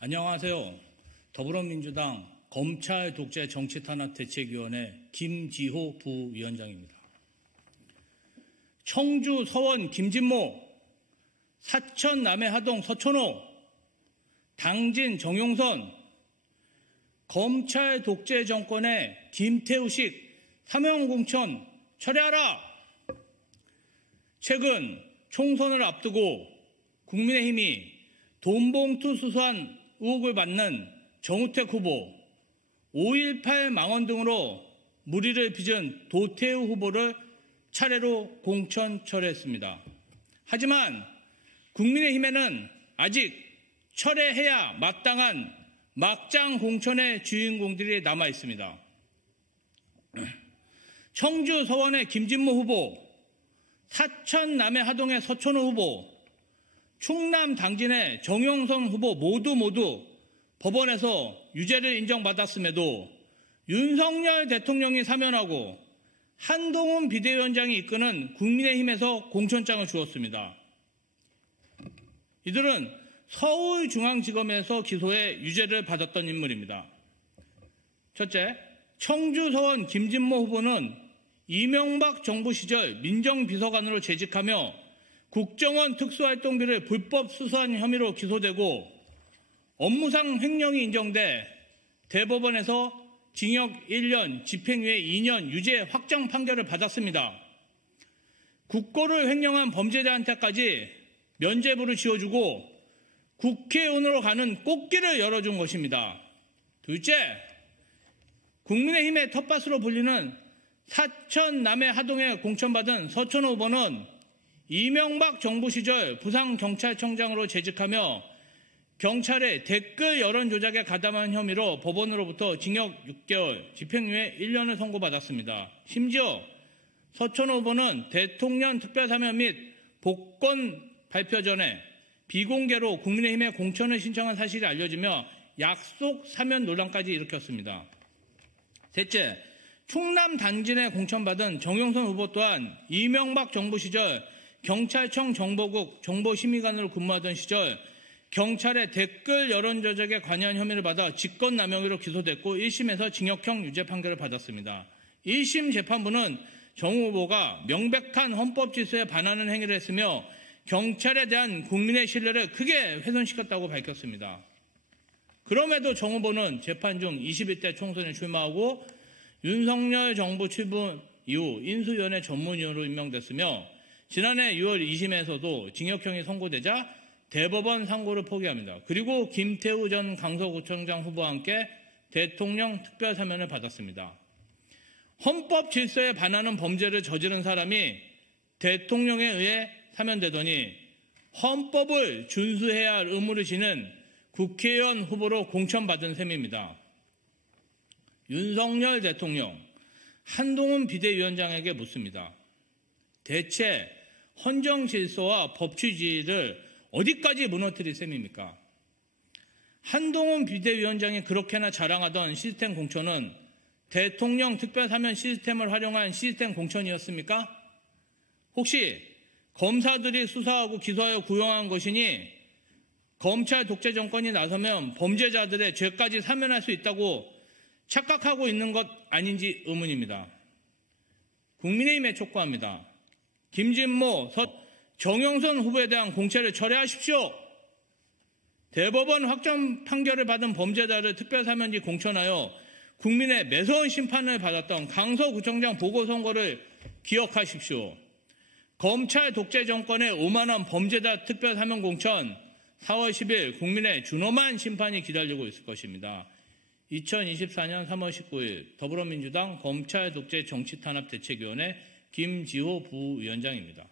안녕하세요. 더불어민주당 검찰 독재 정치탄압대책위원회 김지호 부위원장입니다. 청주 서원 김진모, 사천 남해 하동 서천호, 당진 정용선, 검찰 독재 정권의 김태우식 사면공천 철회하라! 최근 총선을 앞두고 국민의힘이 돈봉투 수수한 의혹을 받는 정우택 후보, 5.18 망언 등으로 물의를 빚은 도태우 후보를 차례로 공천 철회했습니다. 하지만 국민의힘에는 아직 철회해야 마땅한 막장 공천의 주인공들이 남아 있습니다. 청주 서원의 김진모 후보, 사천 남해 하동의 서천호 후보, 충남 당진의 정용선 후보 모두 법원에서 유죄를 인정받았음에도 윤석열 대통령이 사면하고 한동훈 비대위원장이 이끄는 국민의힘에서 공천장을 주었습니다. 이들은 서울중앙지검에서 기소해 유죄를 받았던 인물입니다. 첫째, 청주 서원 김진모 후보는 이명박 정부 시절 민정비서관으로 재직하며 국정원 특수활동비를 불법 수수한 혐의로 기소되고 업무상 횡령이 인정돼 대법원에서 징역 1년, 집행유예 2년 유죄 확정 판결을 받았습니다. 국고를 횡령한 범죄자한테까지 면죄부를 지어주고 국회의원으로 가는 꽃길을 열어준 것입니다. 둘째, 국민의힘의 텃밭으로 불리는 사천 남해 하동에 공천받은 서천호 후보는 이명박 정부 시절 부산경찰청장으로 재직하며 경찰의 댓글 여론 조작에 가담한 혐의로 법원으로부터 징역 6개월, 집행유예 1년을 선고받았습니다. 심지어 서천호 후보는 대통령 특별사면 및 복권 발표 전에 비공개로 국민의힘에 공천을 신청한 사실이 알려지며 약속 사면 논란까지 일으켰습니다. 셋째, 충남 당진에 공천받은 정용선 후보 또한 이명박 정부 시절 경찰청 정보국 정보심의관으로 근무하던 시절 경찰의 댓글 여론 조작에 관여한 혐의를 받아 직권남용으로 기소됐고 1심에서 징역형 유죄 판결을 받았습니다. 1심 재판부는 정 후보가 명백한 헌법 질서에 반하는 행위를 했으며 경찰에 대한 국민의 신뢰를 크게 훼손시켰다고 밝혔습니다. 그럼에도 정 후보는 재판 중 21대 총선에 출마하고 윤석열 정부 출범 이후 인수위원회 전문위원으로 임명됐으며 지난해 6월 2심에서도 징역형이 선고되자 대법원 상고를 포기합니다. 그리고 김태우 전 강서구청장 후보와 함께 대통령 특별사면을 받았습니다. 헌법 질서에 반하는 범죄를 저지른 사람이 대통령에 의해 사면되더니 헌법을 준수해야 할 의무를 지는 국회의원 후보로 공천받은 셈입니다. 윤석열 대통령, 한동훈 비대위원장에게 묻습니다. 대체 헌정 질서와 법치주의를 어디까지 무너뜨릴 셈입니까? 한동훈 비대위원장이 그렇게나 자랑하던 시스템 공천은 대통령 특별사면 시스템을 활용한 시스템 공천이었습니까? 혹시 검사들이 수사하고 기소하여 구형한 것이니 검찰 독재 정권이 나서면 범죄자들의 죄까지 사면할 수 있다고 착각하고 있는 것 아닌지 의문입니다. 국민의힘에 촉구합니다. 김진모, 정용선 후보에 대한 공천을 철회하십시오. 대법원 확정 판결을 받은 범죄자를 특별사면지 공천하여 국민의 매서운 심판을 받았던 강서구청장 보궐선거를 기억하십시오. 검찰 독재 정권의 오만한 범죄자 특별사면 공천 4월 10일 국민의 준엄한 심판이 기다리고 있을 것입니다. 2024년 3월 19일 더불어민주당 검찰 독재 정치탄압대책위원회 김지호 부위원장입니다.